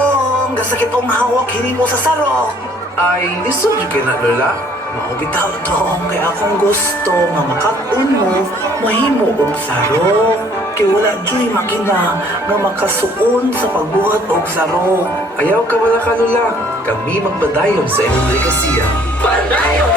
Dong, gasakit ang hawak hini mo sa sarong. Ay, lisod yung kay na, Lola. Maubitaw dong, kay akong gusto nga makatun mo, mahimo og sarong. Kay wala joy makina nga makasuon sa pagbuhat og sarong. Ayaw ka wala ka, Lola. Kami magpadayon sa inyong delikasiya. Padayon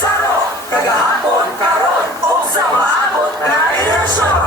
Sarong! Kagahapon, karon, o sa maabot na enerasyon.